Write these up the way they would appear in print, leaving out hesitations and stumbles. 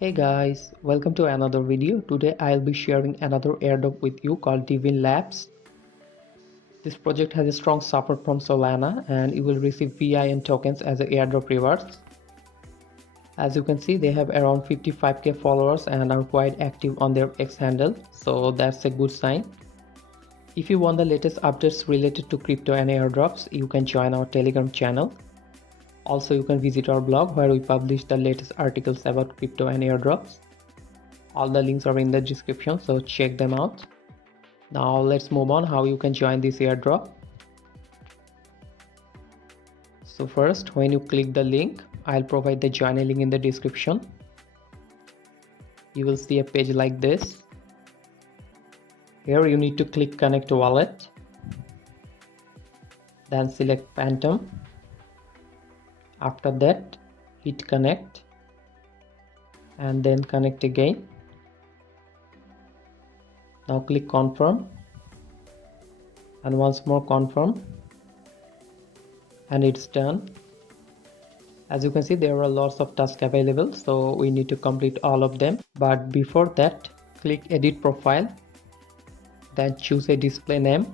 Hey guys, welcome to another video. Today I'll be sharing another airdrop with you called dVIN Labs. This project has a strong support from Solana and you will receive VIN tokens as an airdrop rewards. As you can see, they have around 55k followers and are quite active on their X handle, so that's a good sign. If you want the latest updates related to crypto and airdrops, you can join our Telegram channel. Also, you can visit our blog where we publish the latest articles about crypto and airdrops. All the links are in the description, so check them out. Now let's move on how you can join this airdrop. So first, when you click the link, I'll provide the join link in the description. You will see a page like this. Here you need to click connect to wallet. Then select Phantom. After that, hit connect and then connect again. Now click confirm and once more confirm, and it's done. As you can see, there are lots of tasks available, so we need to complete all of them. But before that, click edit profile, then choose a display name.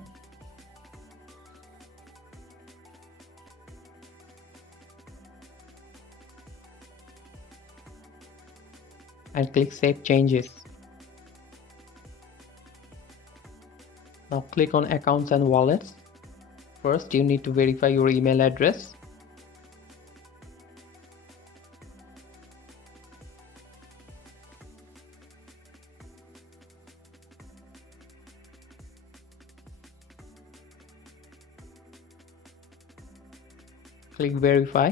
And click save changes. Now click on accounts and wallets. First, you need to verify your email address. Click verify.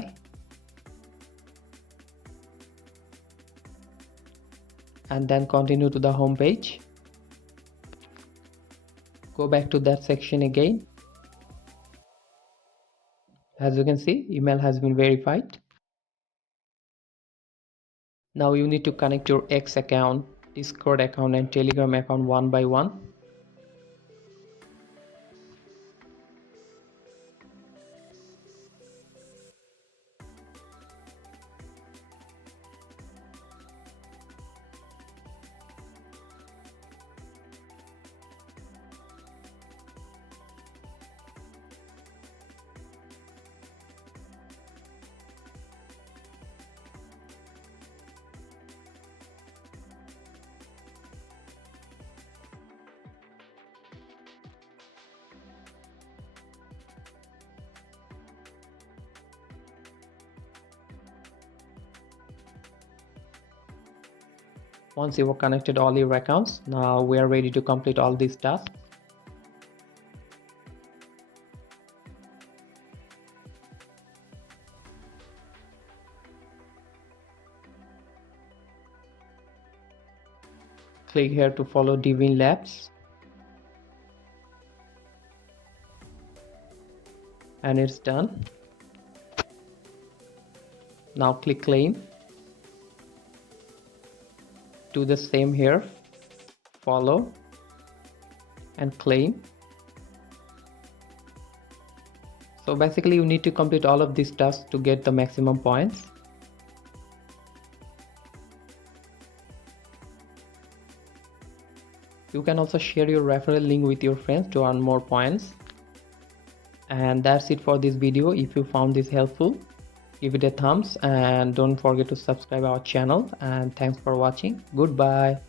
And then continue to the home page. Go back to that section again. As you can see, email has been verified. Now you need to connect your X account, Discord account and Telegram account one by one. Once you have connected all your accounts, now we are ready to complete all these tasks. Click here to follow dVIN Labs. And it's done. Now click claim. Do the same here, follow and claim. So basically you need to complete all of these tasks to get the maximum points. You can also share your referral link with your friends to earn more points. And that's it for this video. If you found this helpful, give it a thumbs and don't forget to subscribe our channel, and thanks for watching. Goodbye.